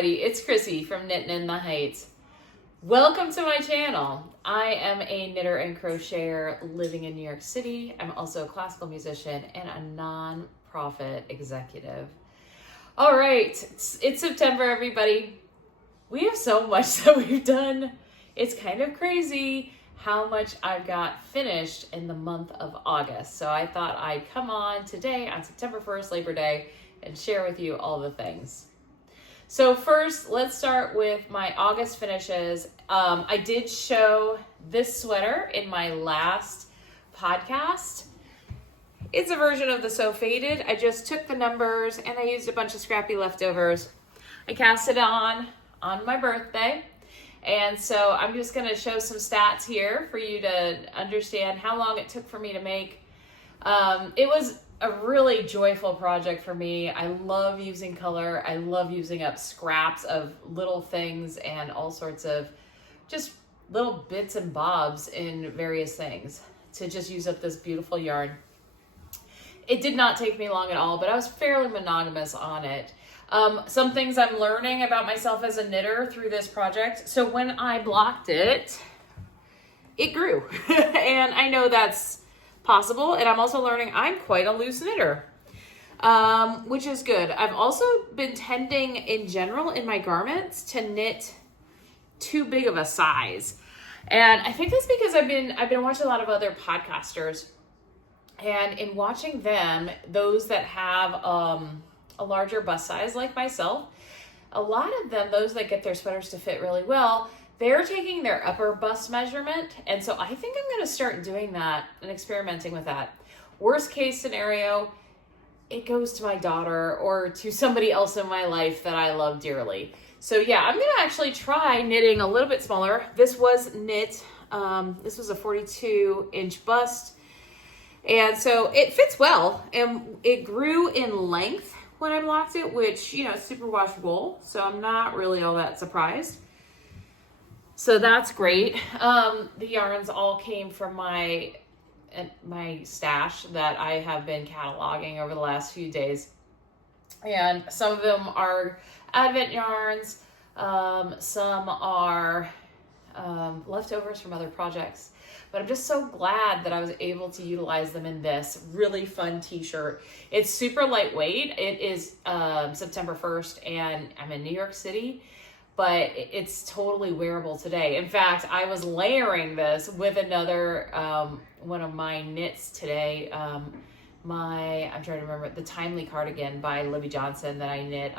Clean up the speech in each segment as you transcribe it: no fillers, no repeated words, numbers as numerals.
everybody, it's Chrissy from Knittin' in the Heights. Welcome to my channel. I am a knitter and crocheter living in New York City. I'm also a classical musician and a non-profit executive. All right, it's September, everybody. We have so much that we've done. It's kind of crazy how much I've got finished in the month of August. So I thought I'd come on today on September 1st, Labor Day, and share with you all the things. So first, let's start with my August finishes. I did show this sweater in my last podcast. It's a version of the So Faded. I just took the numbers and I used a bunch of scrappy leftovers. I cast it on my birthday. And so I'm just going to show some stats here for you to understand how long it took for me to make. It was a really joyful project for me. I love using color. I love using up scraps of little things and all sorts of just little bits and bobs in various things to just use up this beautiful yarn. It did not take me long at all, but I was fairly monogamous on it. Some things I'm learning about myself as a knitter through this project. So when I blocked it, it grew. And I know that's possible. And I'm also learning I'm quite a loose knitter, which is good. I've also been tending in general in my garments to knit too big of a size. And I think that's because I've been watching a lot of other podcasters, and in watching them, those that have a larger bust size like myself, a lot of them, those that get their sweaters to fit really well, they're taking their upper bust measurement. And so I think I'm going to start doing that and experimenting with that. Worst case scenario, it goes to my daughter or to somebody else in my life that I love dearly. So yeah, I'm going to actually try knitting a little bit smaller. This was knit, this was a 42-inch bust. And so it fits well, and it grew in length when I blocked it, which, you know, it's superwash wool, so I'm not really all that surprised. So that's great. The yarns all came from my stash that I have been cataloging over the last few days. And some of them are Advent yarns, some are leftovers from other projects. But I'm just so glad that I was able to utilize them in this really fun t-shirt. It's super lightweight. It is September 1st, and I'm in New York City, but it's totally wearable today. In fact, I was layering this with another one of my knits today. I'm trying to remember, the Timely Cardigan by Libby Johnson that I knit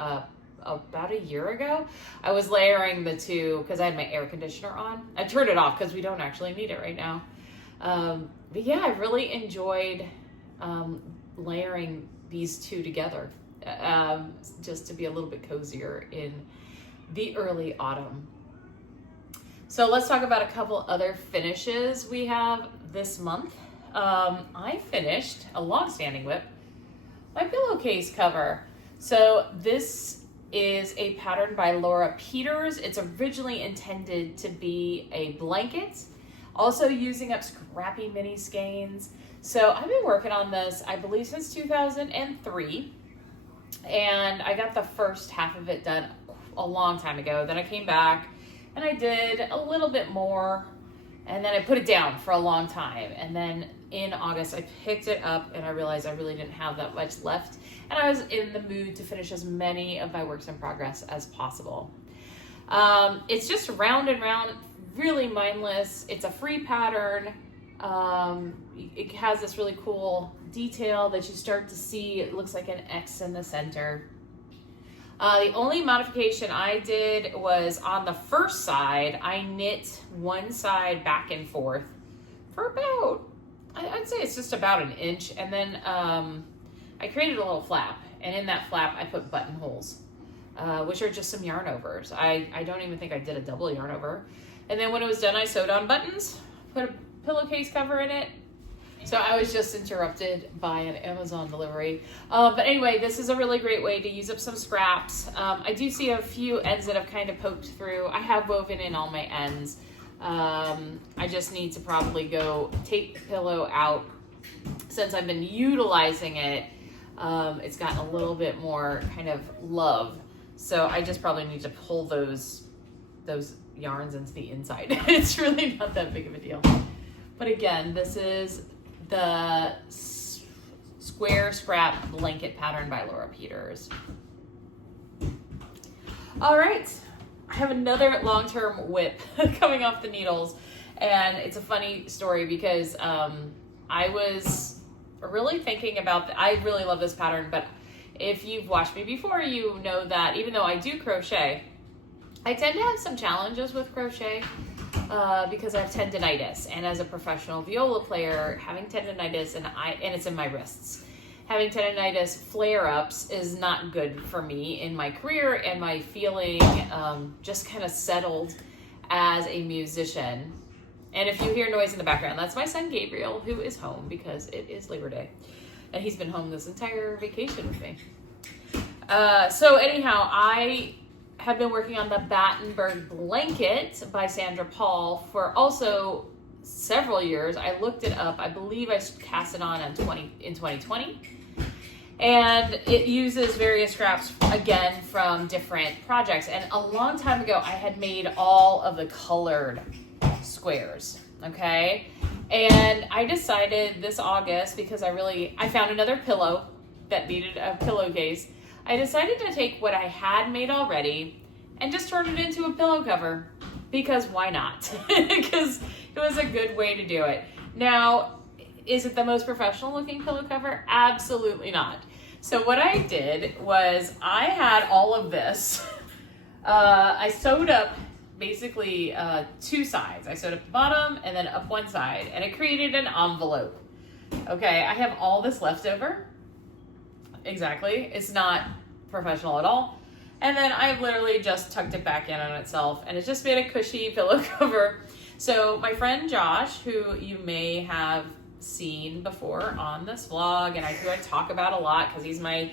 about a year ago. I was layering the two because I had my air conditioner on. I turned it off because we don't actually need it right now. But yeah, I really enjoyed layering these two together just to be a little bit cozier in the early autumn. So let's talk about a couple other finishes we have this month. I finished a long-standing WIP, my pillowcase cover. So this is a pattern by Laura Peters. It's originally intended to be a blanket, also using up scrappy mini skeins. So I've been working on this, I believe, since 2003, and I got the first half of it done a long time ago. Then I came back and I did a little bit more, and then I put it down for a long time. And then in August, I picked it up and I realized I really didn't have that much left. And I was in the mood to finish as many of my works in progress as possible. It's just round and round, really mindless. It's a free pattern. It has this really cool detail that you start to see. It looks like an X in the center. The only modification I did was on the first side, I knit one side back and forth for about, I'd say it's just about an inch. And then I created a little flap, and in that flap I put buttonholes, which are just some yarn overs. I don't even think I did a double yarn over. And then when it was done, I sewed on buttons, put a pillowcase cover in it. So I was just interrupted by an Amazon delivery. But anyway, this is a really great way to use up some scraps. I do see a few ends that have kind of poked through. I have woven in all my ends. I just need to probably go take the pillow out. Since I've been utilizing it, it's gotten a little bit more kind of love. So I just probably need to pull those yarns into the inside. It's really not that big of a deal. But again, this is the Square Scrap Blanket Pattern by Laura Peters. All right, I have another long-term whip coming off the needles, and it's a funny story because I was really thinking about, I really love this pattern, but if you've watched me before, you know that even though I do crochet, I tend to have some challenges with crochet because I have tendonitis, and as a professional viola player, having tendonitis, and it's in my wrists. Having tendonitis flare-ups is not good for me in my career and my feeling just kind of settled as a musician. And if you hear noise in the background, that's my son Gabriel, who is home because it is Labor Day. And he's been home this entire vacation with me. So anyhow, I have been working on the Battenberg Blanket by Sandra Paul for also several years. I looked it up. I believe I cast it on in 2020. And it uses various scraps, again, from different projects. And a long time ago, I had made all of the colored squares, okay? And I decided this August, because I found another pillow that needed a pillowcase. I decided to take what I had made already and just turn it into a pillow cover, because why not? Because it was a good way to do it. Now, is it the most professional looking pillow cover? Absolutely not. So what I did was I had all of this. I sewed up basically two sides. I sewed up the bottom and then up one side, and it created an envelope. Okay, I have all this left over. Exactly. It's not professional at all. And then I've literally just tucked it back in on itself, and it's just made a cushy pillow cover. So my friend Josh, who you may have seen before on this vlog, and who I talk about a lot because he's my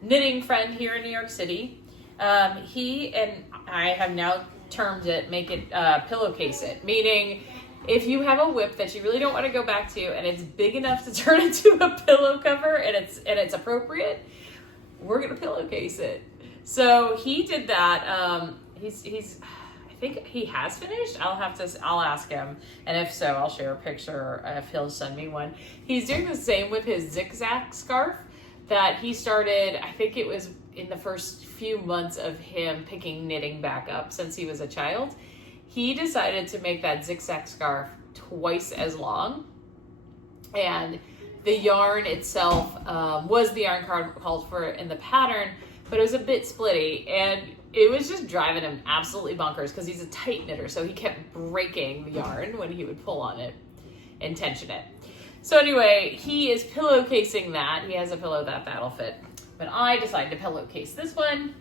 knitting friend here in New York City, he and I have now termed it, make it pillowcase it, meaning if you have a whip that you really don't want to go back to and it's big enough to turn into a pillow cover and it's appropriate, we're gonna pillowcase it. So he did that. He's I think he has finished. I'll ask him, and if so, I'll share a picture if he'll send me one. He's doing the same with his zigzag scarf that he started, I think it was in the first few months of him picking knitting back up since he was a child. He decided to make that zigzag scarf twice as long, and the yarn itself was the yarn called for in the pattern, but it was a bit splitty, and it was just driving him absolutely bonkers because he's a tight knitter, so he kept breaking the yarn when he would pull on it and tension it. So anyway, he is pillowcasing that. He has a pillow that'll fit. But I decided to pillowcase this one,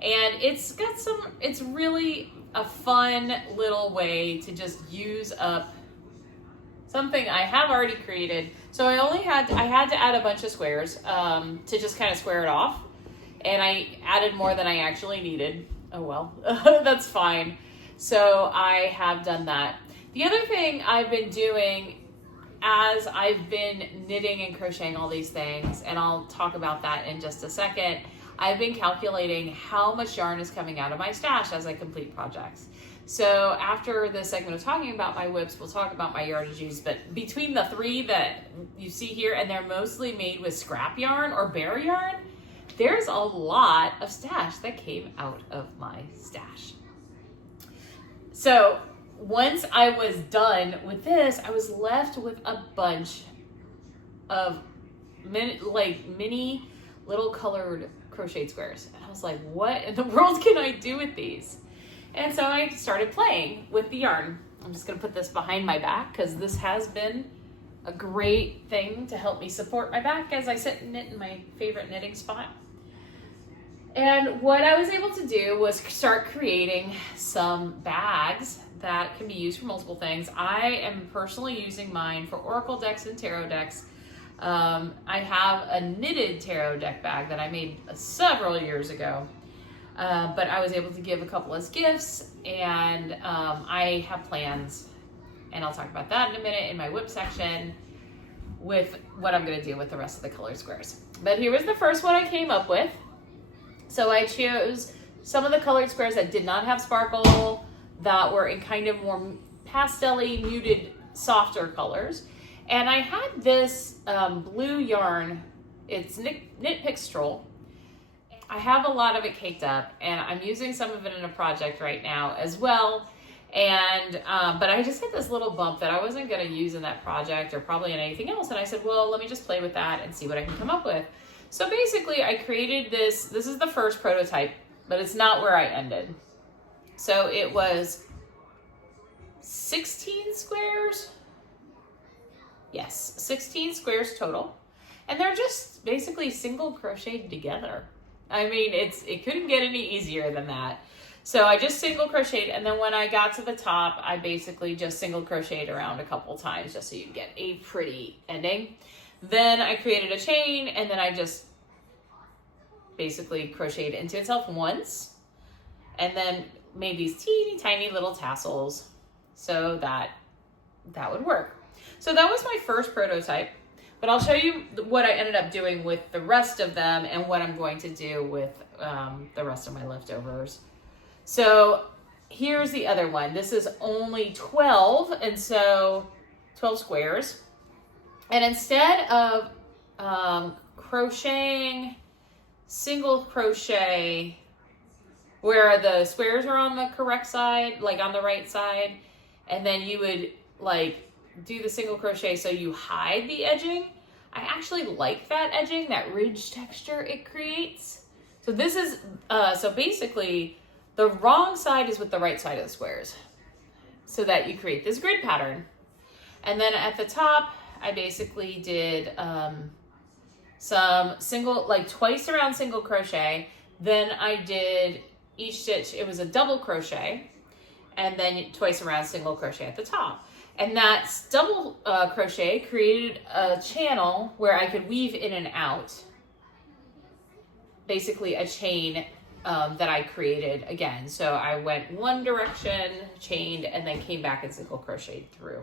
and it's really a fun little way to just use up something I have already created. So I had to add a bunch of squares to just kind of square it off. And I added more than I actually needed. Oh well, that's fine. So I have done that. The other thing I've been doing as I've been knitting and crocheting all these things, and I'll talk about that in just a second, I've been calculating how much yarn is coming out of my stash as I complete projects. So after this segment of talking about my whips, we'll talk about my yardages, but between the three that you see here, and they're mostly made with scrap yarn or bare yarn, there's a lot of stash that came out of my stash. So once I was done with this, I was left with a bunch of mini little colored crocheted squares. And I was like, what in the world can I do with these? And so I started playing with the yarn. I'm just gonna put this behind my back because this has been a great thing to help me support my back as I sit and knit in my favorite knitting spot. And what I was able to do was start creating some bags that can be used for multiple things. I am personally using mine for oracle decks and tarot decks. I have a knitted tarot deck bag that I made several years ago, but I was able to give a couple as gifts, and I have plans, and I'll talk about that in a minute in my whip section with what I'm going to do with the rest of the color squares. But here was the first one I came up with. So I chose some of the colored squares that did not have sparkle, that were in kind of more pastel-y, muted, softer colors. And I had this blue yarn. It's Knit Pick Stroll. I have a lot of it caked up, and I'm using some of it in a project right now as well. And but I just had this little bump that I wasn't going to use in that project or probably in anything else. And I said, well, let me just play with that and see what I can come up with. So basically, I created this. This is the first prototype, but it's not where I ended. So it was 16 squares. Yes, 16 squares total. And they're just basically single crocheted together. I mean, it couldn't get any easier than that. So I just single crocheted, and then when I got to the top, I basically just single crocheted around a couple times just so you get a pretty ending. Then I created a chain, and then I just basically crocheted into itself once, and then made these teeny tiny little tassels so that would work. So that was my first prototype, but I'll show you what I ended up doing with the rest of them and what I'm going to do with the rest of my leftovers. So here's the other one. This is only 12, and so 12 squares. And instead of crocheting single crochet where the squares are on the correct side, like on the right side, and then you would like do the single crochet so you hide the edging, I actually like that edging, that ridge texture it creates. So this is, so basically, the wrong side is with the right side of the squares so that you create this grid pattern. And then at the top, I basically did some single, like twice around single crochet. Then I did each stitch, it was a double crochet, and then twice around single crochet at the top. And that double crochet created a channel where I could weave in and out, basically a chain that I created again. So I went one direction, chained, and then came back and single crocheted through.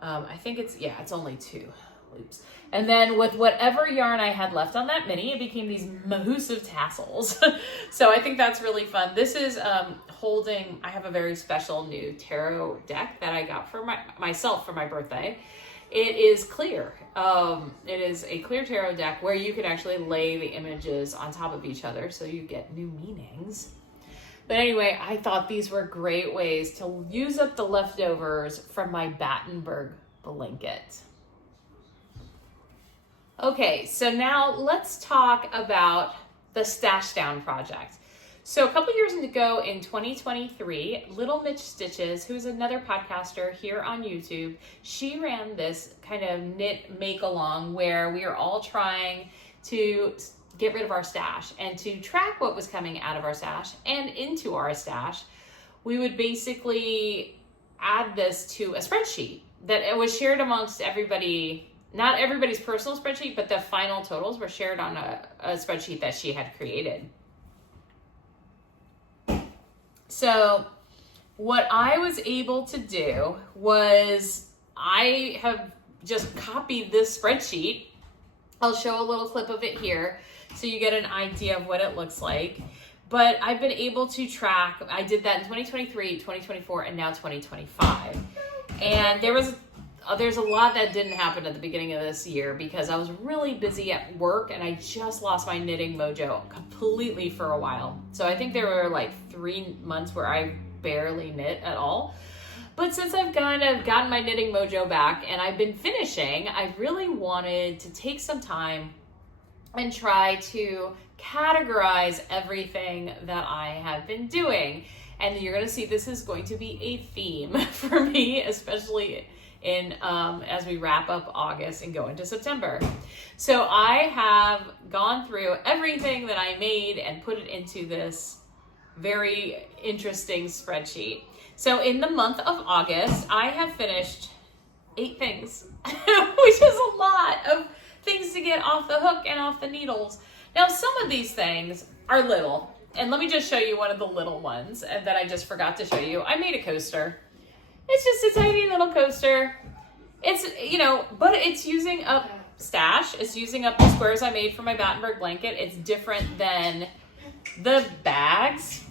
I think it's only 2 loops. And then with whatever yarn I had left on that mini, it became these massive tassels. So I think that's really fun. This is holding, I have a very special new tarot deck that I got for myself for my birthday. It is clear. It is a clear tarot deck where you can actually lay the images on top of each other so you get new meanings. But anyway, I thought these were great ways to use up the leftovers from my Battenberg blanket. Okay, so now let's talk about the Stash Down project. So a couple years ago in 2023, Little Mitch Stitches, who's another podcaster here on YouTube, she ran this kind of knit make-along where we are all trying to get rid of our stash and to track what was coming out of our stash and into our stash. We would basically add this to a spreadsheet that it was shared amongst everybody, not everybody's personal spreadsheet, but the final totals were shared on a spreadsheet that she had created. So what I was able to do was I have just copied this spreadsheet. I'll show a little clip of it here so you get an idea of what it looks like. But I've been able to track, I did that in 2023, 2024, and now 2025. And there's a lot that didn't happen at the beginning of this year because I was really busy at work and I just lost my knitting mojo completely for a while. So I think there were like 3 months where I barely knit at all. But since I've kind of gotten my knitting mojo back and I've been finishing, I really wanted to take some time and try to categorize everything that I have been doing. And you're going to see this is going to be a theme for me, especially in as we wrap up August and go into September. So I have gone through everything that I made and put it into this very interesting spreadsheet. So in the month of August, I have finished 8 things, which is a lot of things to get off the hook and off the needles. Now, some of these things are little, and let me just show you one of the little ones that I just forgot to show you. I made a coaster. It's just a tiny little coaster. It's, but it's using up stash. It's using up the squares I made for my Battenberg blanket. It's different than the bags,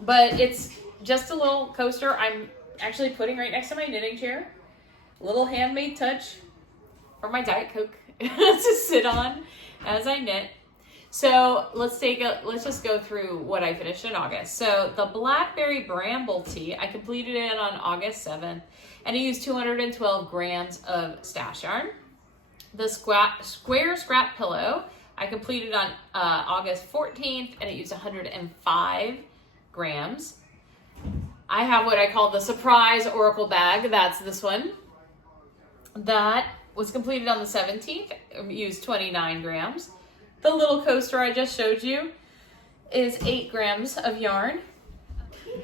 but it's just a little coaster I'm actually putting right next to my knitting chair. Little handmade touch for my Diet Coke to sit on as I knit. So let's just go through what I finished in August. So the Blackberry Bramble Tee, I completed it on August 7th, and I used 212 grams of stash yarn. The Square Scrap Pillow, I completed on August 14th, and it used 105 grams. I have what I call the surprise Oracle bag. That's this one. That was completed on the 17th, used 29 grams. The little coaster I just showed you is 8 grams of yarn.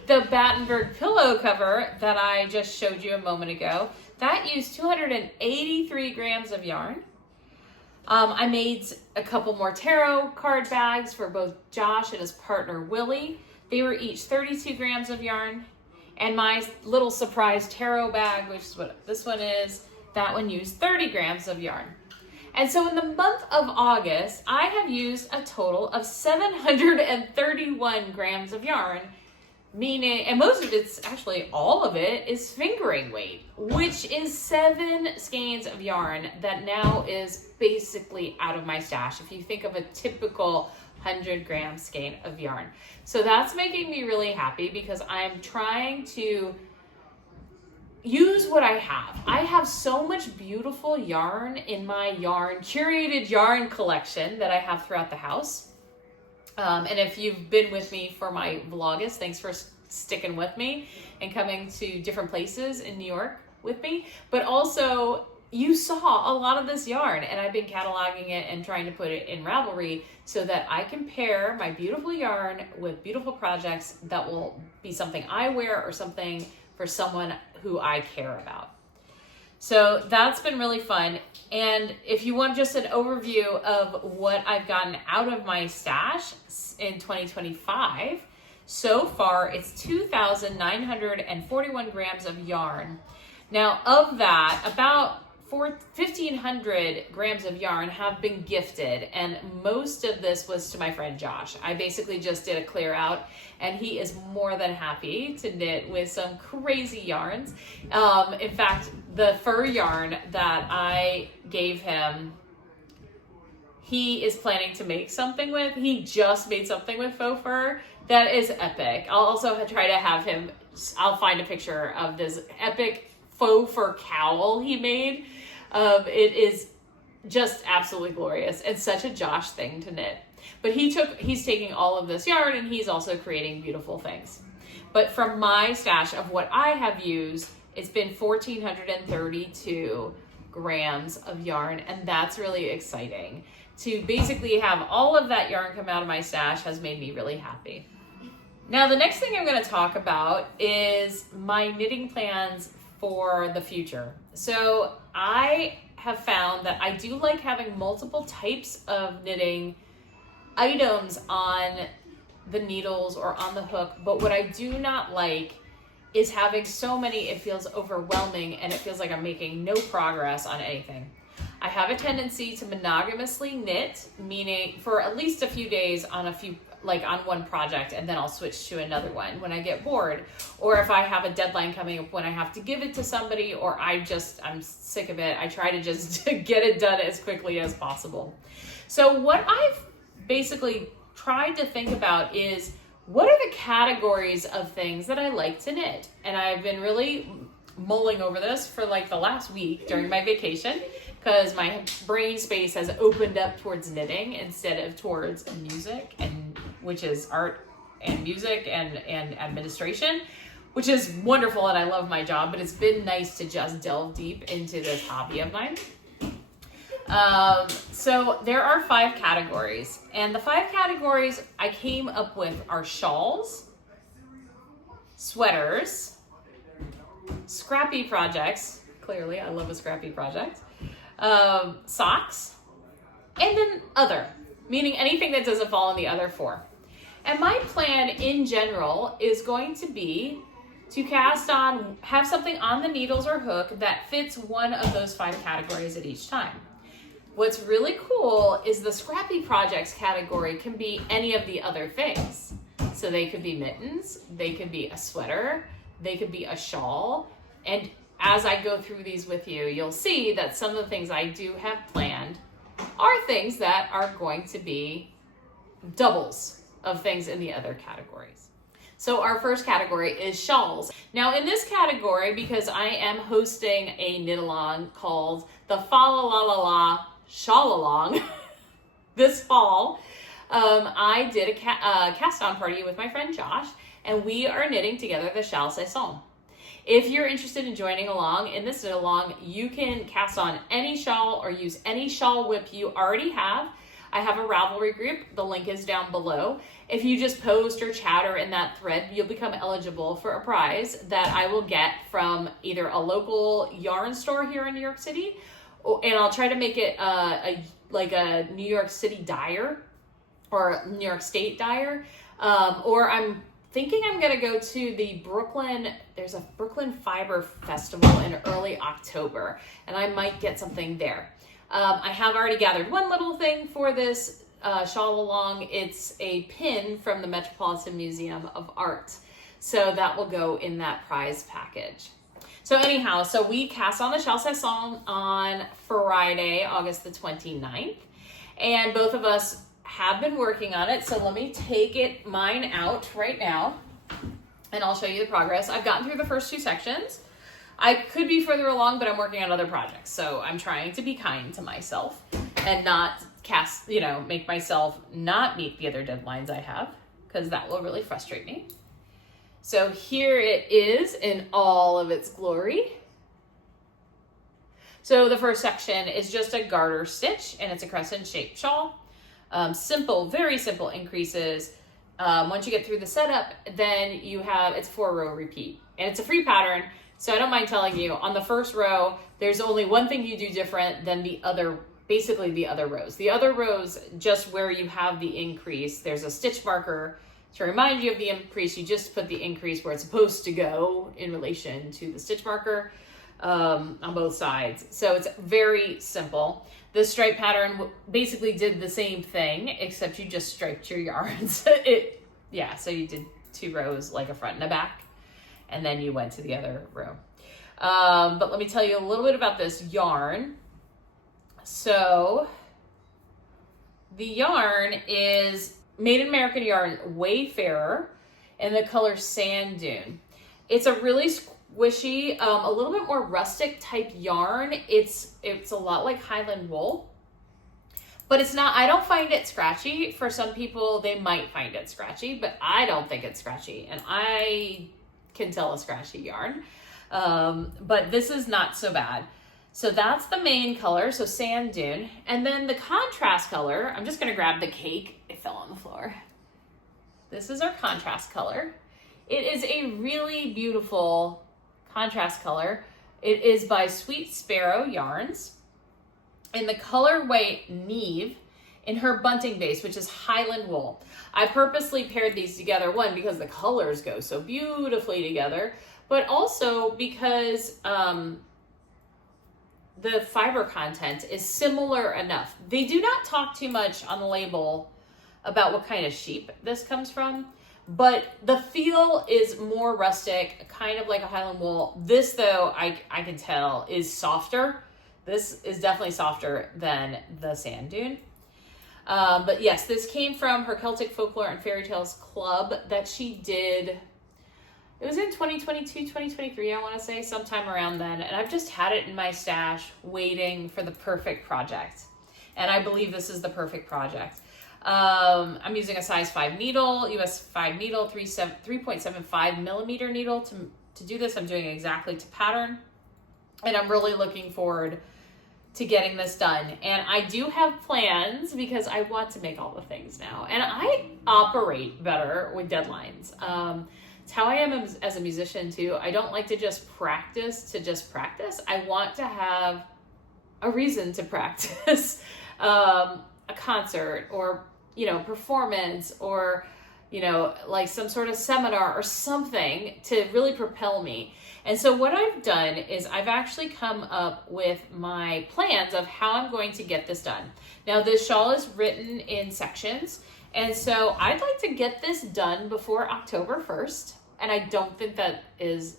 The Battenberg pillow cover that I just showed you a moment ago, that used 283 grams of yarn. I made a couple more tarot card bags for both Josh and his partner Willie. They were each 32 grams of yarn. And my little surprise tarot bag, which is what this one is, that one used 30 grams of yarn. And so in the month of August, I have used a total of 731 grams of yarn, meaning, and most of it's, actually all of it, is fingering weight, which is 7 skeins of yarn that now is basically out of my stash. If you think of a typical 100-gram skein of yarn. So that's making me really happy because I'm trying to use what I have. I have so much beautiful yarn in my curated yarn collection that I have throughout the house. And if you've been with me for my Vlogmas, thanks for sticking with me and coming to different places in New York with me. But also, you saw a lot of this yarn, and I've been cataloging it and trying to put it in Ravelry so that I can pair my beautiful yarn with beautiful projects that will be something I wear or something for someone who I care about. So that's been really fun. And if you want just an overview of what I've gotten out of my stash in 2025, so far it's 2,941 grams of yarn. Now of that, about 1,500 grams of yarn have been gifted, and most of this was to my friend Josh. I basically just did a clear out, and he is more than happy to knit with some crazy yarns. In fact, the fur yarn that I gave him, he is planning to make something with. He just made something with faux fur that is epic. I'll also try to have him, I'll find a picture of this epic faux fur cowl he made. It is just absolutely glorious and such a Josh thing to knit. But he's taking all of this yarn and he's also creating beautiful things. But from my stash of what I have used, it's been 1,432 grams of yarn, and that's really exciting. To basically have all of that yarn come out of my stash has made me really happy. Now, the next thing I'm going to talk about is my knitting plans for the future. So I have found that I do like having multiple types of knitting items on the needles or on the hook, but what I do not like is having so many. It feels overwhelming and it feels like I'm making no progress on anything. I have a tendency to monogamously knit, meaning for at least a few days on one project, and then I'll switch to another one when I get bored, or if I have a deadline coming up when I have to give it to somebody, or I'm sick of it. I try to just get it done as quickly as possible. So what I've basically tried to think about is, what are the categories of things that I like to knit? And I've been really mulling over this for like the last week during my vacation, because my brain space has opened up towards knitting instead of towards music, and which is art and music and administration, which is wonderful, and I love my job, but it's been nice to just delve deep into this hobby of mine. So there are 5 categories, and the 5 categories I came up with are shawls, sweaters, scrappy projects. Clearly, I love a scrappy project. Socks, and then other, meaning anything that doesn't fall in the other 4. And my plan in general is going to be to have something on the needles or hook that fits one of those 5 categories at each time. What's really cool is the scrappy projects category can be any of the other things. So they could be mittens, they could be a sweater, they could be a shawl. And as I go through these with you, you'll see that some of the things I do have planned are things that are going to be doubles of things in the other categories. So our first category is shawls. Now in this category, because I am hosting a knit along called the Fa La La La La Shawl Along this fall, I did a cast on party with my friend Josh, and we are knitting together the Châle Saison. If you're interested in joining along in this knit along, you can cast on any shawl or use any shawl whip you already have. I have a Ravelry group. The link is down below. If you just post or chatter in that thread, you'll become eligible for a prize that I will get from either a local yarn store here in New York City, and I'll try to make it like a New York City dyer or New York State dyer, or I'm thinking I'm gonna go to the there's a Brooklyn Fiber Festival in early October, and I might get something there. I have already gathered one little thing for this shawl along. It's a pin from the Metropolitan Museum of Art. So that will go in that prize package. So anyhow, so we cast on the Châle Saison on Friday, August the 29th. And both of us have been working on it. So let me take mine out right now, and I'll show you the progress. I've gotten through the first 2 sections. I could be further along, but I'm working on other projects. So I'm trying to be kind to myself and not make myself not meet the other deadlines I have, because that will really frustrate me. So here it is in all of its glory. So the first section is just a garter stitch, and it's a crescent shaped shawl. Simple, very simple increases. Once you get through the setup, then it's 4-row repeat, and it's a free pattern. So I don't mind telling you, on the first row, there's only one thing you do different than basically the other rows. The other rows, just where you have the increase, there's a stitch marker to remind you of the increase. You just put the increase where it's supposed to go in relation to the stitch marker on both sides. So it's very simple. The stripe pattern basically did the same thing, except you just striped your yarns. So you did 2 rows, like a front and a back, and then you went to the other row. But let me tell you a little bit about this yarn. So the yarn is Made in American yarn Wayfarer in the color Sand Dune. It's a really squishy, a little bit more rustic type yarn. It's a lot like Highland wool, but it's not, I don't find it scratchy. For some people, they might find it scratchy, but I don't think it's scratchy, and I can tell a scratchy yarn. But this is not so bad. So that's the main color, so Sand Dune. And then the contrast color, I'm just gonna grab the cake. It fell on the floor. This is our contrast color. It is a really beautiful contrast color. It is by Sweet Sparrow Yarns in the colorway Neve in her bunting base, which is Highland wool. I purposely paired these together, one, because the colors go so beautifully together, but also because the fiber content is similar enough. They do not talk too much on the label about what kind of sheep this comes from, but the feel is more rustic, kind of like a Highland wool. This, though, I can tell is softer. This is definitely softer than the Sand Dune. But yes, this came from her Celtic Folklore and Fairy Tales Club that she did. It was in 2022, 2023, I want to say, sometime around then. And I've just had it in my stash waiting for the perfect project. And I believe this is the perfect project. I'm using a size 5 needle, US 5 needle, 3.75 millimeter needle to do this. I'm doing exactly to pattern. And I'm really looking forward to getting this done. And I do have plans because I want to make all the things now. And I operate better with deadlines. It's how I am as a musician too. I don't like to just practice. I want to have a reason to practice, a concert or, performance or, you know, like some sort of seminar or something to really propel me. And so what I've done is I've actually come up with my plans of how I'm going to get this done. Now, this shawl is written in sections, and so I'd like to get this done before October 1st. And I don't think that is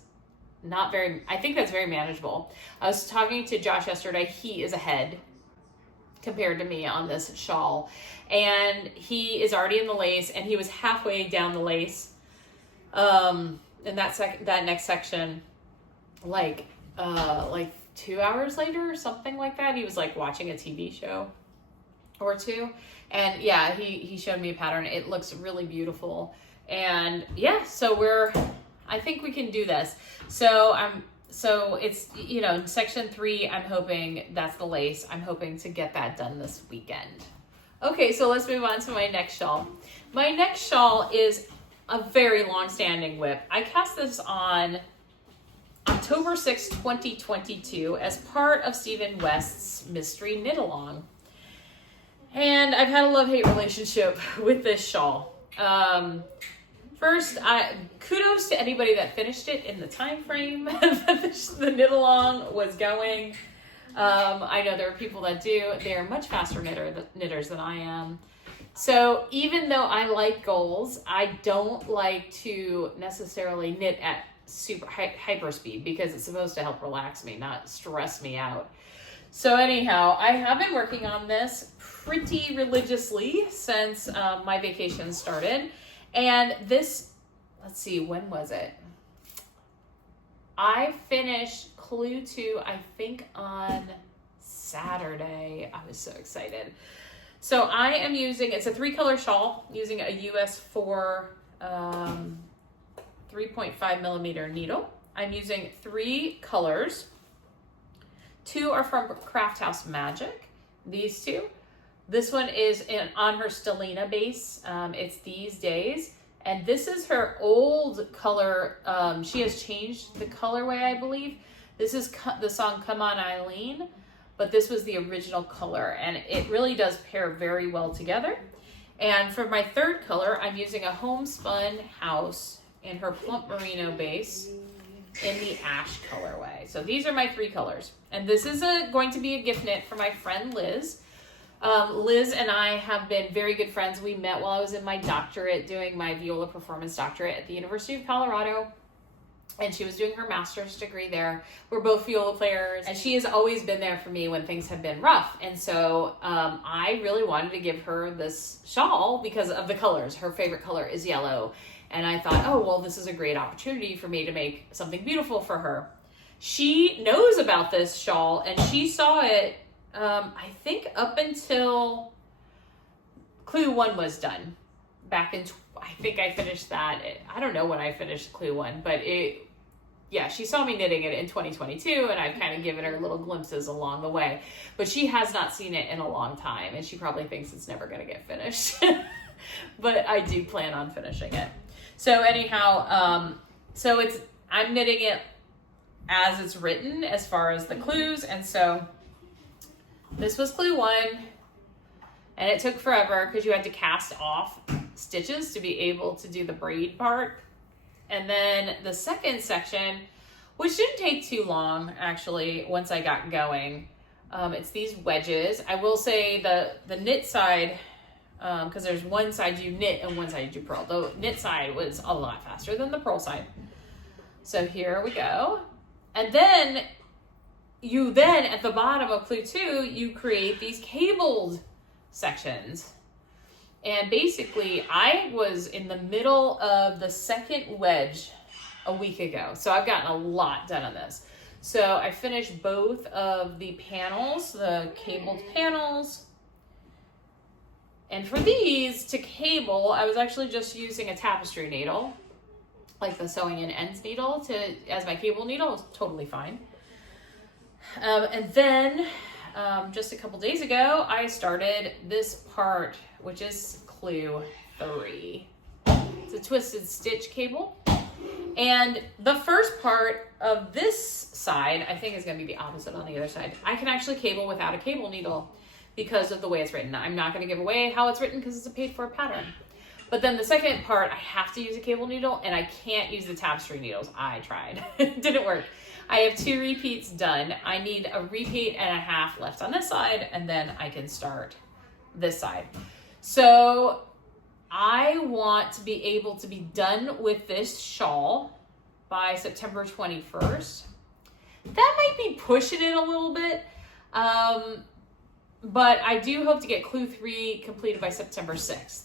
I think that's very manageable. I was talking to Josh yesterday. He is ahead compared to me on this shawl, and he is already in the lace, and he was halfway down the lace in that next section, like 2 hours later or something like that. He was like watching a TV show or two, and yeah, he showed me a pattern. It looks really beautiful, and yeah, so I think we can do this. So it's, you know, in section 3, I'm hoping that's the lace. I'm hoping to get that done this weekend. Okay, so let's move on to my next shawl. My next shawl is a very long-standing whip. I cast this on October 6, 2022 as part of Stephen West's Mystery Knit Along. And I've had a love-hate relationship with this shawl. First, kudos to anybody that finished it in the time frame that the knit along was going. I know there are people that do. They're much faster knitters than I am. So even though I like goals, I don't like to necessarily knit at super hyper speed because it's supposed to help relax me, not stress me out. So anyhow, I have been working on this pretty religiously since my vacation started. And this, let's see, when was it? I finished Clue 2, I think on Saturday. I was so excited. So I am using, it's a 3-color shawl, using a US 4 3.5 millimeter needle. I'm using 3 colors. 2 are from Craft House Magic, these 2. This one is on her Stellina base. It's These Days. And this is her old color. She has changed the colorway, I believe. This is the song Come On Eileen, but this was the original color. And it really does pair very well together. And for my 3rd color, I'm using a Homespun House in her Plump Merino base in the ash colorway. So these are my 3 colors. And this is going to be a gift knit for my friend Liz. Liz and I have been very good friends. We met while I was in my doctorate, doing my viola performance doctorate at the University of Colorado. And she was doing her master's degree there. We're both viola players. And she has always been there for me when things have been rough. And so I really wanted to give her this shawl because of the colors. Her favorite color is yellow. And I thought, oh, well, this is a great opportunity for me to make something beautiful for her. She knows about this shawl, and she saw it I think up until Clue 1 was done back in, I think I finished that. I don't know when I finished Clue 1, but she saw me knitting it in 2022, and I've kind of given her little glimpses along the way, but she has not seen it in a long time, and she probably thinks it's never going to get finished, but I do plan on finishing it. So anyhow, I'm knitting it as it's written as far as the clues, and so this was Clue 1, and it took forever because you had to cast off stitches to be able to do the braid part. And then the second section, which didn't take too long, actually, once I got going, it's these wedges. I will say the knit side, because there's one side you knit and one side you purl. The knit side was a lot faster than the purl side. So here we go. And then at the bottom of Clue 2, you create these cabled sections. And basically, I was in the middle of the second wedge a week ago. So I've gotten a lot done on this. So I finished both of the panels, the cabled panels. And for these to cable, I was actually just using a tapestry needle, like the sewing in ends needle as my cable needle. It was totally fine. And then just a couple days ago, I started this part, which is Clue 3. It's a twisted stitch cable. And the first part of this side, I think is going to be the opposite on the other side. I can actually cable without a cable needle because of the way it's written. I'm not going to give away how it's written because it's a paid for pattern. But then the second part, I have to use a cable needle, and I can't use the tapestry needles. I tried. It didn't work. I have 2 repeats done. I need a repeat and a half left on this side, and then I can start this side. So I want to be able to be done with this shawl by September 21st. That might be pushing it a little bit, but I do hope to get clue 3 completed by September 6th.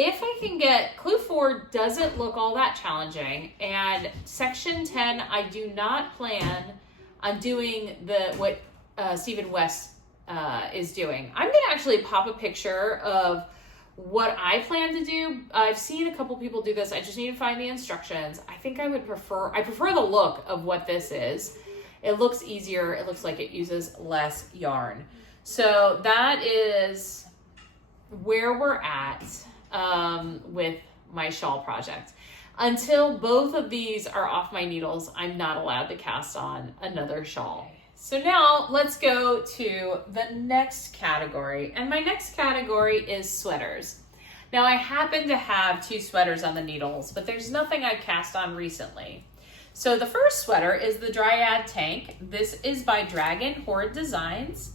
If I can get clue 4, doesn't look all that challenging, and section 10, I do not plan on doing what Stephen West is doing. I'm gonna actually pop a picture of what I plan to do. I've seen a couple people do this. I just need to find the instructions. I think I prefer the look of what this is. It looks easier. It looks like it uses less yarn. So that is where we're at with my shawl project. Until both of these are off my needles, I'm not allowed to cast on another shawl. So now let's go to the next category. And my next category is sweaters. Now I happen to have 2 sweaters on the needles, but there's nothing I've cast on recently. So the first sweater is the Dryad Tank. This is by Dragon Horde Designs.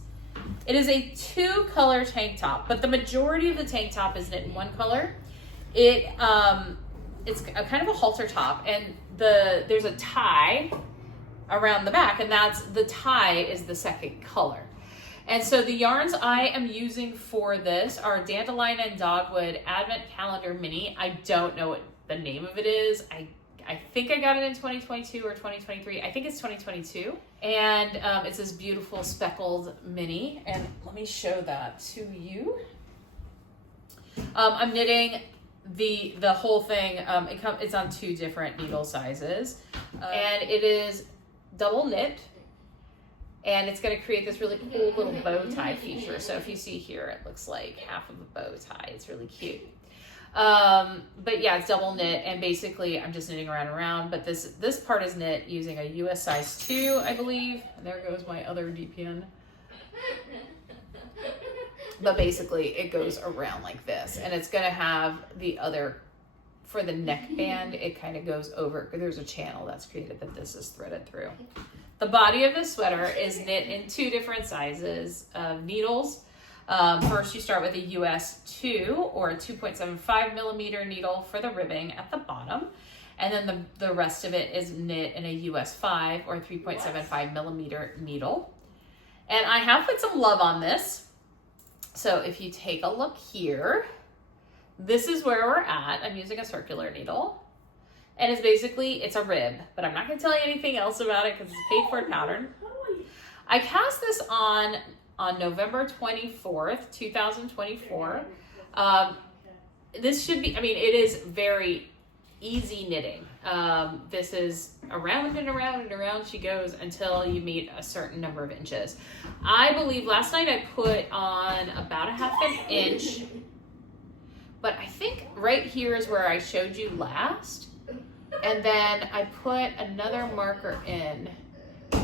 It is a 2-color tank top, but the majority of the tank top is knit in 1 color. It's a kind of a halter top, and there's a tie around the back, and the tie is the second color. And so the yarns I am using for this are Dandelion and Dogwood Advent Calendar Mini. I don't know what the name of it is. I think I got it in 2022 or 2023. I think it's 2022. And it's this beautiful speckled mini. And let me show that to you. I'm knitting the whole thing. It's on 2 different needle sizes. And it is double knit. And it's going to create this really cool little bow tie feature. So if you see here, it looks like half of a bow tie. It's really cute. But yeah, it's double knit, and basically I'm just knitting around and around, but this part is knit using a US size 2, I believe. And there goes my other DPN. But basically it goes around like this, and it's going to have the other, for the neckband, it kind of goes over. There's a channel that's created that this is threaded through. The body of this sweater is knit in 2 different sizes of needles. First, you start with a US 2 or a 2.75 millimeter needle for the ribbing at the bottom. And then the rest of it is knit in a US 5 or 3.75 millimeter needle. And I have put some love on this. So if you take a look here, this is where we're at. I'm using a circular needle. And it's a rib, but I'm not going to tell you anything else about it because it's a paid for pattern. I cast this on November 24th, 2024. This should be, it is very easy knitting. This is around and around and around she goes until you meet a certain number of inches. I believe last night I put on about a half an inch, but I think right here is where I showed you last. And then I put another marker in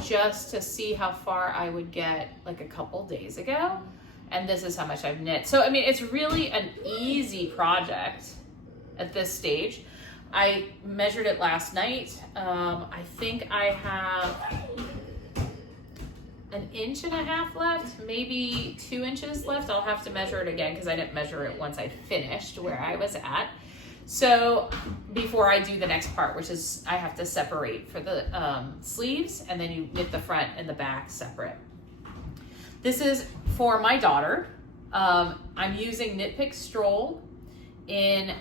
just to see how far I would get like a couple days ago. And this is how much I've knit. So, it's really an easy project at this stage. I measured it last night. I think I have an inch and a half left, maybe 2 inches left. I'll have to measure it again because I didn't measure it once I finished where I was at. So before I do the next part, which is I have to separate for the sleeves, and then you knit the front and the back separate. This is for my daughter. I'm using Knit Pick Stroll in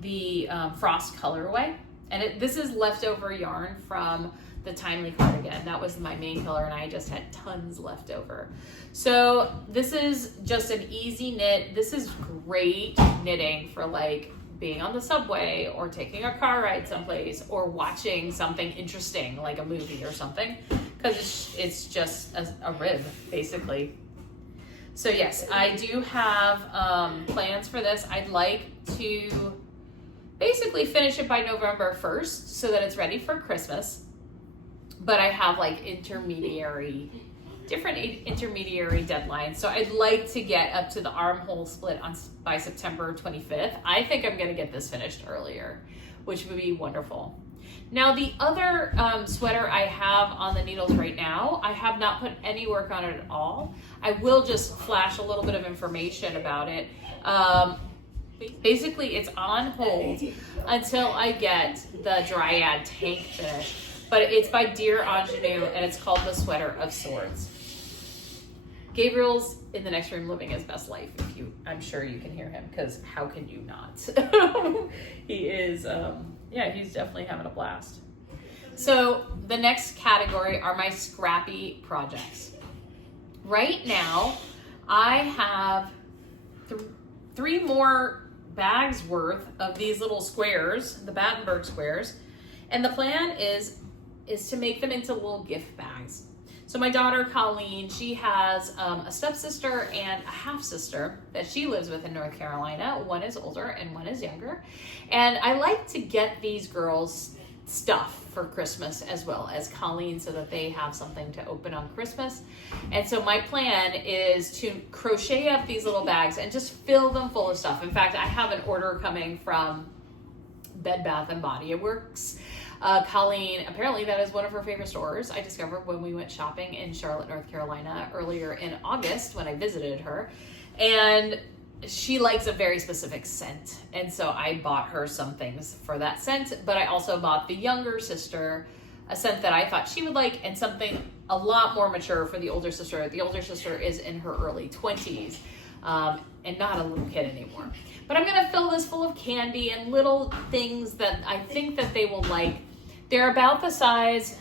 the Frost colorway. And this is leftover yarn from the Timely cardigan. That was my main color, and I just had tons left over. So this is just an easy knit. This is great knitting for like being on the subway or taking a car ride someplace or watching something interesting like a movie or something, because it's just a rib basically. So yes, I do have plans for this. I'd like to basically finish it by November 1st so that it's ready for Christmas, but I have like intermediary different intermediary deadlines. So I'd like to get up to the armhole split by September 25th. I think I'm going to get this finished earlier, which would be wonderful. Now the other sweater I have on the needles right now, I have not put any work on it at all. I will just flash a little bit of information about it. Basically, it's on hold until I get the Dryad tank finished. But it's by Dear Ingenue, and it's called The Sweater of Swords. Gabriel's in the next room living his best life. I'm sure you can hear him, because how can you not? He is, he's definitely having a blast. So the next category are my scrappy projects. Right now, I have three more bags worth of these little squares, the Battenberg squares, and the plan is to make them into little gift bags. So my daughter Colleen, she has a stepsister and a half sister that she lives with in North Carolina. One is older and one is younger, and I like to get these girls stuff for Christmas as well as Colleen, so that they have something to open on Christmas. And so my plan is to crochet up these little bags and just fill them full of stuff. In fact, I have an order coming from Bed Bath & Body Works. Colleen, apparently that is one of her favorite stores. I discovered when we went shopping in Charlotte, North Carolina earlier in August when I visited her. And she likes a very specific scent. And so I bought her some things for that scent, but I also bought the younger sister a scent that I thought she would like, and something a lot more mature for the older sister. The older sister is in her early 20s and not a little kid anymore. But I'm gonna fill this full of candy and little things that I think that they will like. They're about this size,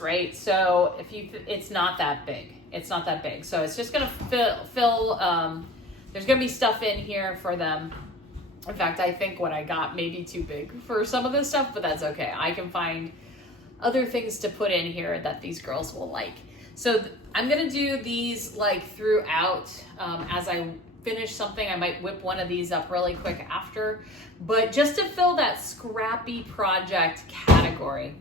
right? So it's not that big. It's not that big. So it's just gonna fill there's gonna be stuff in here for them. In fact, I think what I got may be too big for some of this stuff, but that's okay. I can find other things to put in here that these girls will like. So I'm gonna do these like throughout. As I finish something, I might whip one of these up really quick after, but just to fill that scrappy project category.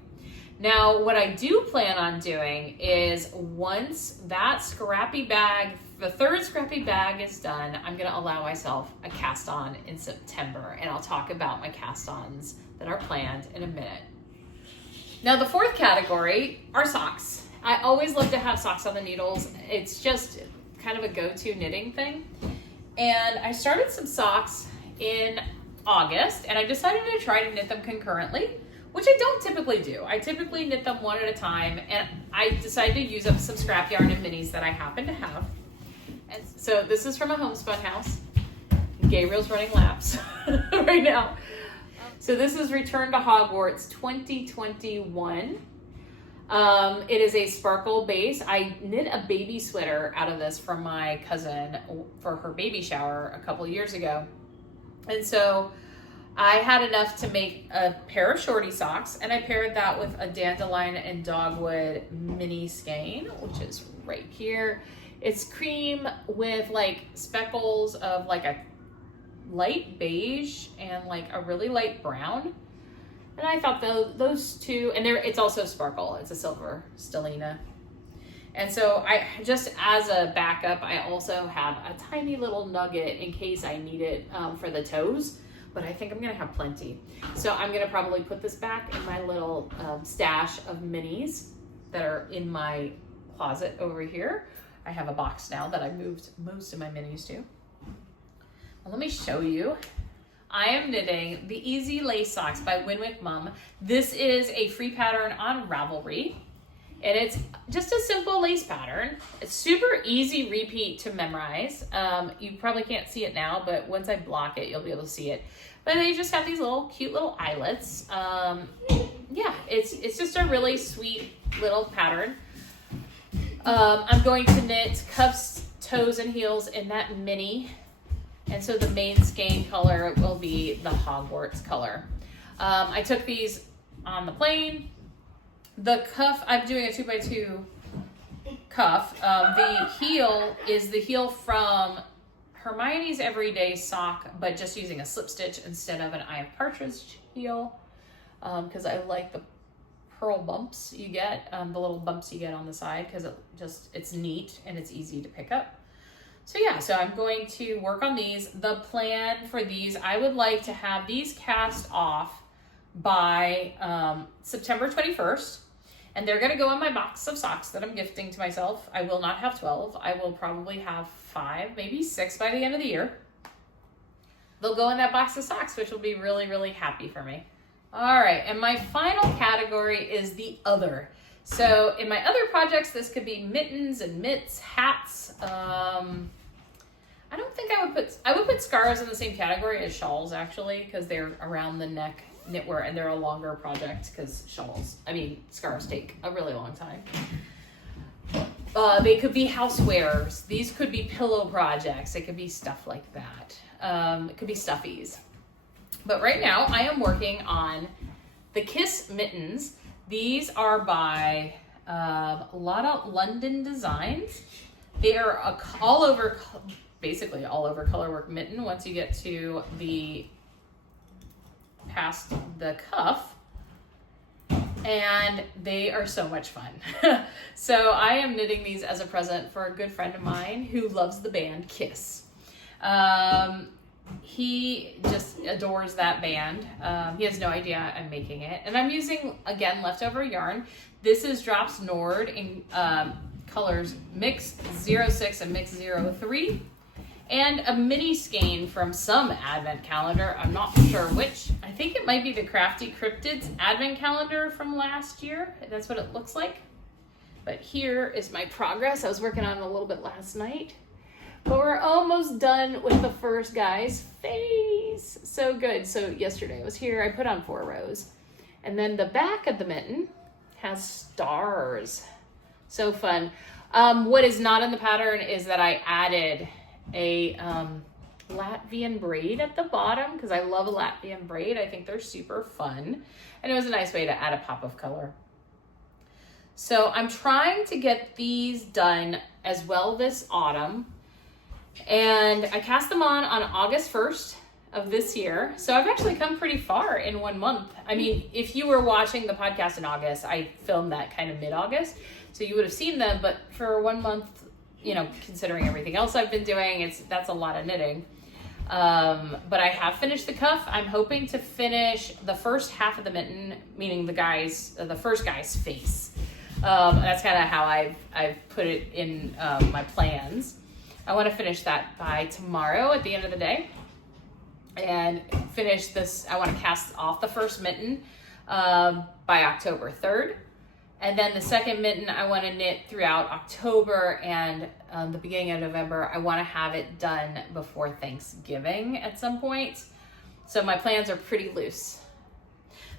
Now, what I do plan on doing is once that scrappy bag, the third scrappy bag is done, I'm gonna allow myself a cast on in September, and I'll talk about my cast ons that are planned in a minute. Now, the fourth category are socks. I always love to have socks on the needles. It's just kind of a go-to knitting thing. And I started some socks in August, and I decided to try to knit them concurrently, which I don't typically do. I typically knit them one at a time, and I decided to use up some scrap yarn and minis that I happen to have. And so this is from a homespun house. Gabriel's running laps right now. So this is Return to Hogwarts 2021. It is a sparkle base. I knit a baby sweater out of this for my cousin for her baby shower a couple of years ago. And so I had enough to make a pair of shorty socks, and I paired that with a dandelion and dogwood mini skein, which is right here. It's cream with like speckles of like a light beige and like a really light brown. And I thought those two, and it's also sparkle. It's a silver stellina. And so I just, as a backup, I also have a tiny little nugget in case I need it for the toes, but I think I'm gonna have plenty. So I'm gonna probably put this back in my little stash of minis that are in my closet over here. I have a box now that I moved most of my minis to. Well, let me show you. I am knitting the Easy Lace Socks by Winwick Mum. This is a free pattern on Ravelry, and it's just a simple lace pattern. It's super easy repeat to memorize. You probably can't see it now, but once I block it, you'll be able to see it. But they just have these little cute little eyelets. Yeah, it's just a really sweet little pattern. I'm going to knit cuffs, toes, and heels in that mini. And so the main skein color will be the Hogwarts color. I took these on the plane. The cuff, I'm doing a 2x2 cuff. The heel is the heel from Hermione's Everyday Sock, but just using a slip stitch instead of an Eye of Partridge heel, because I like the pearl bumps you get, the little bumps you get on the side, because it's neat and it's easy to pick up. So yeah, so I'm going to work on these. The plan for these, I would like to have these cast off by September 21st. And they're going to go in my box of socks that I'm gifting to myself. I will not have 12. I will probably have 5, maybe 6 by the end of the year. They'll go in that box of socks, which will be really, really happy for me. All right, and my final category is the other. So in my other projects, this could be mittens and mitts, hats. I don't think I would put scarves in the same category as shawls, actually, because they're around the neck knitwear and they're a longer project, because scarves take a really long time. They could be housewares. These could be pillow projects. It could be stuff like that. It could be stuffies. But right now I am working on the Kiss mittens. These are by Lotta London Designs. They are basically all over colorwork mitten once you get to past the cuff, and they are so much fun. So I am knitting these as a present for a good friend of mine who loves the band Kiss. He just adores that band. He has no idea I'm making it, and I'm using, again, leftover yarn. This is Drops Nord in colors Mix 06 and Mix 03. And a mini skein from some advent calendar. I'm not sure which. I think it might be the Crafty Cryptids advent calendar from last year. That's what it looks like. But here is my progress. I was working on it a little bit last night. But we're almost done with the first guy's face. So good. So yesterday I was here. I put on 4 rows. And then the back of the mitten has stars. So fun. What is not in the pattern is that I added a Latvian braid at the bottom, because I love a Latvian braid. I think they're super fun, and it was a nice way to add a pop of color. So I'm trying to get these done as well this autumn, and I cast them on August 1st of this year. So I've actually come pretty far in 1 month. I mean, if you were watching the podcast in August, I filmed that kind of mid-August, so you would have seen them, but for 1 month, considering everything else I've been doing, that's a lot of knitting. But I have finished the cuff. I'm hoping to finish the first half of the mitten, meaning the first guy's face. That's kind of how I've put it in my plans. I want to finish that by tomorrow at the end of the day, and finish this. I want to cast off the first mitten by October 3rd. And then the second mitten I want to knit throughout October, and the beginning of November. I want to have it done before Thanksgiving at some point. So my plans are pretty loose.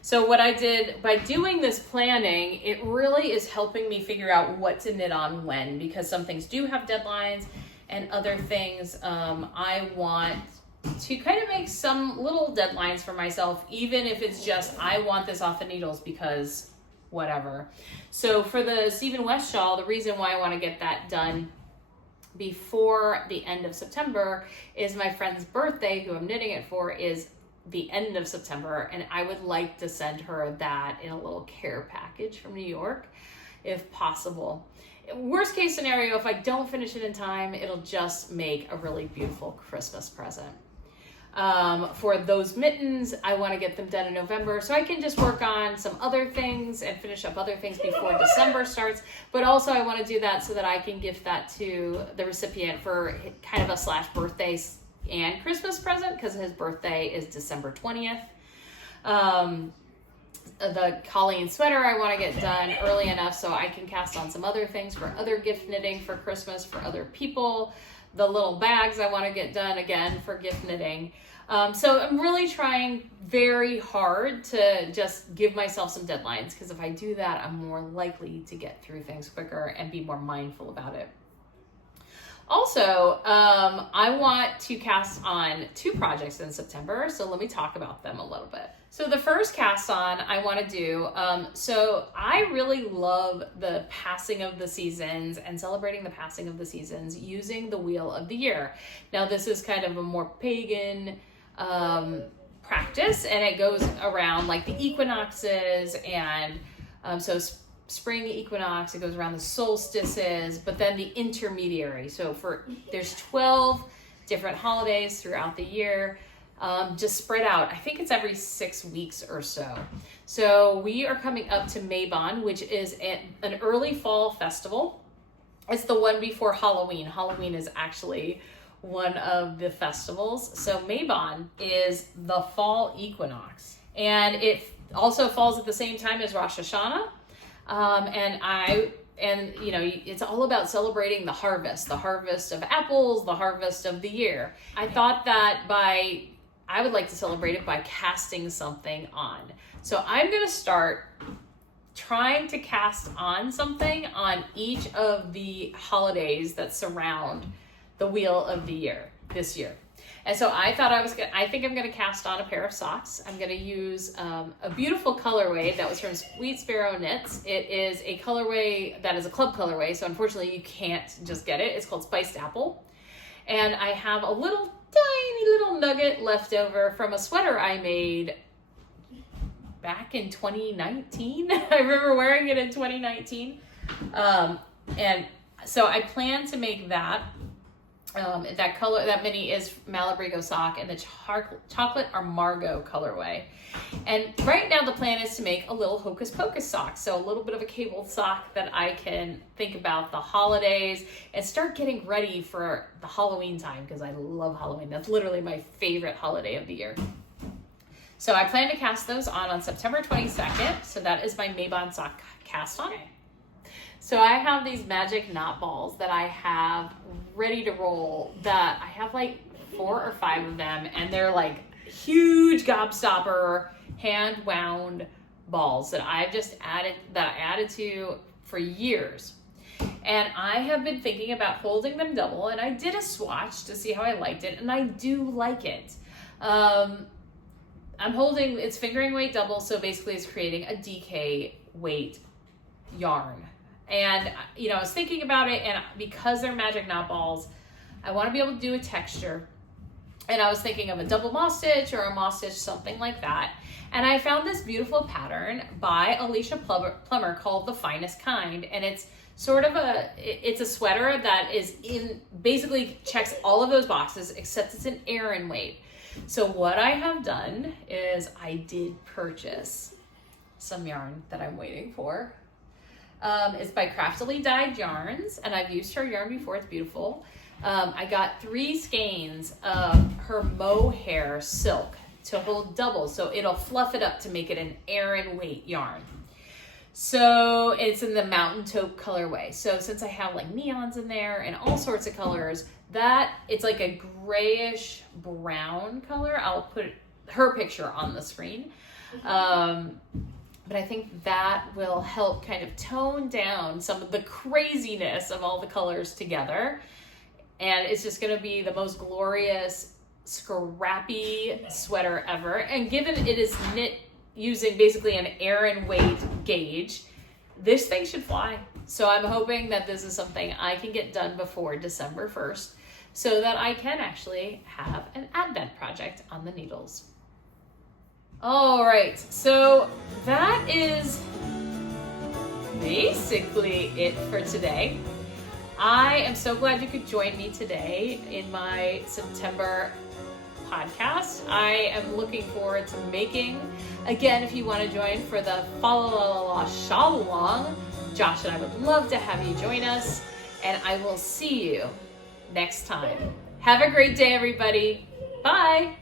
So what I did by doing this planning, it really is helping me figure out what to knit on when, because some things do have deadlines and other things I want to kind of make some little deadlines for myself, even if it's just I want this off the needles because whatever. So for the Stephen West shawl, the reason why I want to get that done before the end of September is my friend's birthday, who I'm knitting it for, is the end of September, and I would like to send her that in a little care package from New York, if possible. Worst case scenario, if I don't finish it in time, it'll just make a really beautiful Christmas present. For those mittens, I want to get them done in November so I can just work on some other things and finish up other things before December starts. But also I want to do that so that I can gift that to the recipient for kind of a / birthday and Christmas present, because his birthday is December 20th. The Colleen sweater I want to get done early enough so I can cast on some other things for other gift knitting for Christmas for other people. The little bags I want to get done again for gift knitting. So I'm really trying very hard to just give myself some deadlines, because if I do that, I'm more likely to get through things quicker and be more mindful about it. Also, I want to cast on 2 projects in September, so let me talk about them a little bit. So the first cast on I want to do, so I really love the passing of the seasons and celebrating the passing of the seasons using the Wheel of the Year. Now this is kind of a more pagan practice, and it goes around like the equinoxes and So spring equinox, it goes around the solstices, but then the intermediary. So there's 12 different holidays throughout the year, just spread out. I think it's every 6 weeks or so. So we are coming up to Mabon, which is an early fall festival. It's the one before Halloween. Halloween is actually one of the festivals. So Mabon is the fall equinox, and it also falls at the same time as Rosh Hashanah. And you know, it's all about celebrating the harvest of apples, the harvest of the year. I thought that I would like to celebrate it by casting something on. So I'm going to start trying to cast on something on each of the holidays that surround the wheel of the year this year. And so I think I'm going to cast on a pair of socks. I'm going to use a beautiful colorway that was from Sweet Sparrow Knits. It is a colorway that is a club colorway, so unfortunately you can't just get it. It's called Spiced Apple. And I have a tiny little nugget left over from a sweater I made back in 2019. I remember wearing it in 2019. And so I plan to make that. That color, that mini is Malabrigo sock and the chocolate Amargo colorway. And right now the plan is to make a little Hocus Pocus sock. So a little bit of a cable sock that I can think about the holidays and start getting ready for the Halloween time, because I love Halloween. That's literally my favorite holiday of the year. So I plan to cast those on September 22nd. So that is my Mabon sock cast on. So I have these magic knot balls that I have ready to roll, that I have like 4 or 5 of them, and they're like huge gobstopper hand wound balls that I added to for years. And I have been thinking about folding them double, and I did a swatch to see how I liked it, and I do like it. It's fingering weight double, so basically it's creating a DK weight yarn. And, you know, I was thinking about it, and because they're magic knot balls, I want to be able to do a texture. And I was thinking of a double moss stitch or a moss stitch, something like that. And I found this beautiful pattern by Alicia Plummer called The Finest Kind. And it's sort of it's a sweater that basically checks all of those boxes, except it's an Aran weight. So what I have done is I did purchase some yarn that I'm waiting for. It's by Craftily Dyed Yarns, and I've used her yarn before. It's beautiful. I got 3 skeins of her mohair silk to hold double, so it'll fluff it up to make it an Aran weight yarn. So it's in the Mountain Taupe colorway. So since I have like neons in there and all sorts of colors, it's like a grayish brown color. I'll put her picture on the screen. But I think that will help kind of tone down some of the craziness of all the colors together. And it's just going to be the most glorious, scrappy sweater ever. And given it is knit using basically an Aran weight gauge, this thing should fly. So I'm hoping that this is something I can get done before December 1st so that I can actually have an Advent project on the needles. All right, so that is basically it for today. I am so glad you could join me today in my September podcast. I am looking forward to making, again, if you want to join for the Fa La La La Shawl Along, Josh and I would love to have you join us, and I will see you next time. Have a great day, everybody. Bye.